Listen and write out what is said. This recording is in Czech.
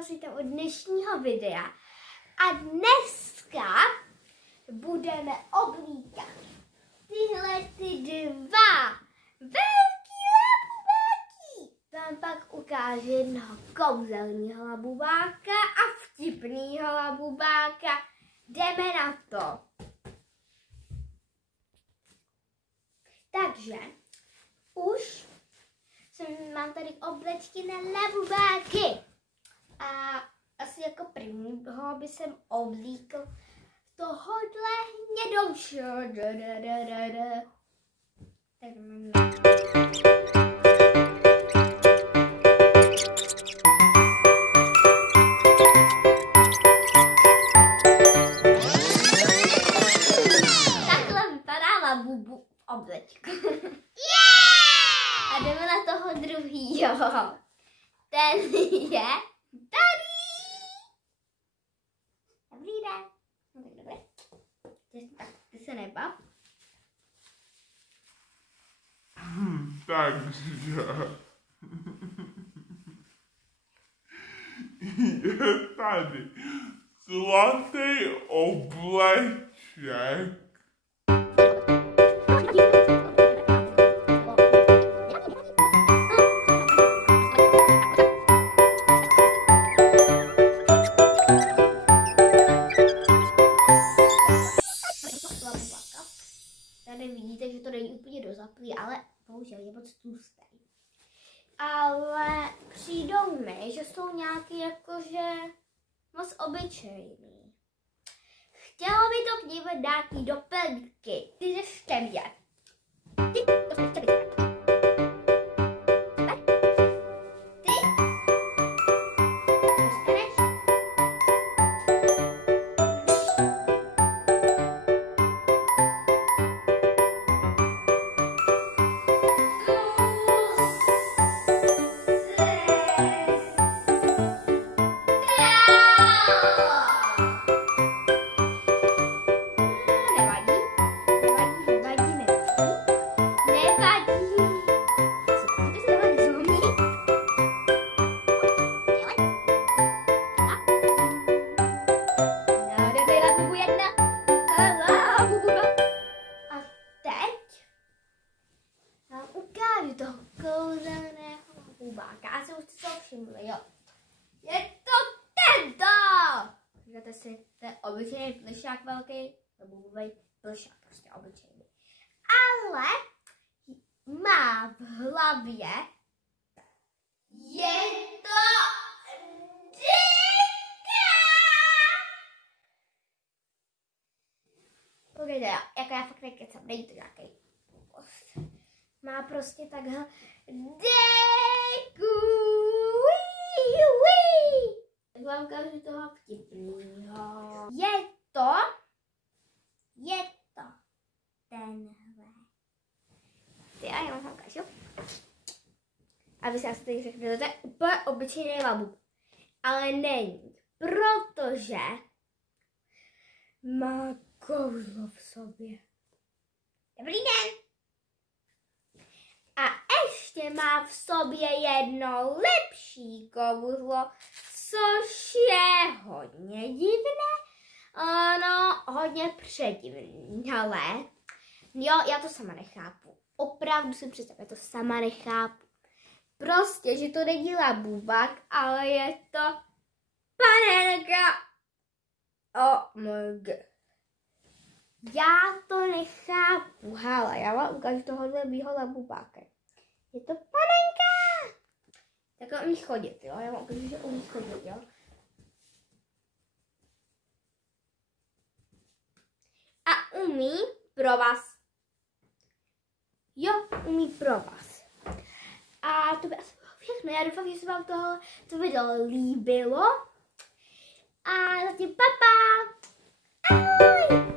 hlasíte od dnešního videa. A dneska budeme oblíkat tyhle dva velký labubáky. Vám pak ukážu jednoho kouzelného labubáka a vtipného labubáka. Jdeme na to. Takže už mám tady oblečky na labubáky. A asi jako prvního by jsem oblíkl tohodle hnědoušího. Tak mám takhle vypadá labubu oblečku. A jdeme na toho druhýho. Ten je tady. Dobrý den. No tak dobré. Tak ty se nebav. Takže je tady zlatý obleček. Tady vidíte, že to není úplně dozaplý, ale bohužel je moc tlustý. Ale přijdou mi, že jsou nějaký jakože moc obyčejný. Chtělo by to k nim nějaký doplňky. Ty ze štěmě. Ty to jsou štěmě. Ty? Dostaneš? Toho kouzelného labubáka. A se už jste to všimli, jo. Je to tento! Říkáte si, to je obyčejný plišák velký, labubový plišák, prostě obyčejný. Ale má v hlavě je to dýka! Pojďte, jako já fakt nekecám, není to nějaký má prostě takhle deku. Tak vám ukážu toho vtipnýho. Je to tenhle. Ty a já vám ukážu. A vy si asi teď řeknete, to je úplně obyčejný labub. Ale není, protože má kouzlo v sobě. Dobrý den. A ještě má v sobě jedno lepší kouzlo, což je hodně divné, no hodně předivné. Jo, já to sama nechápu. Opravdu si představím, to sama nechápu. Prostě, že to není labubák, ale je to panenka. OMG. Já to nechápu. Hala, já vám ukážu tohohle mýho labubáka. Je to panenka. Tak umí chodit, jo? Já vám ukážu, že umí chodit, jo? A umí pro vás. Jo, umí pro vás. A to by asi bylo všechno. Já doufám, že se vám to video líbilo. A zatím papa. Ahoj.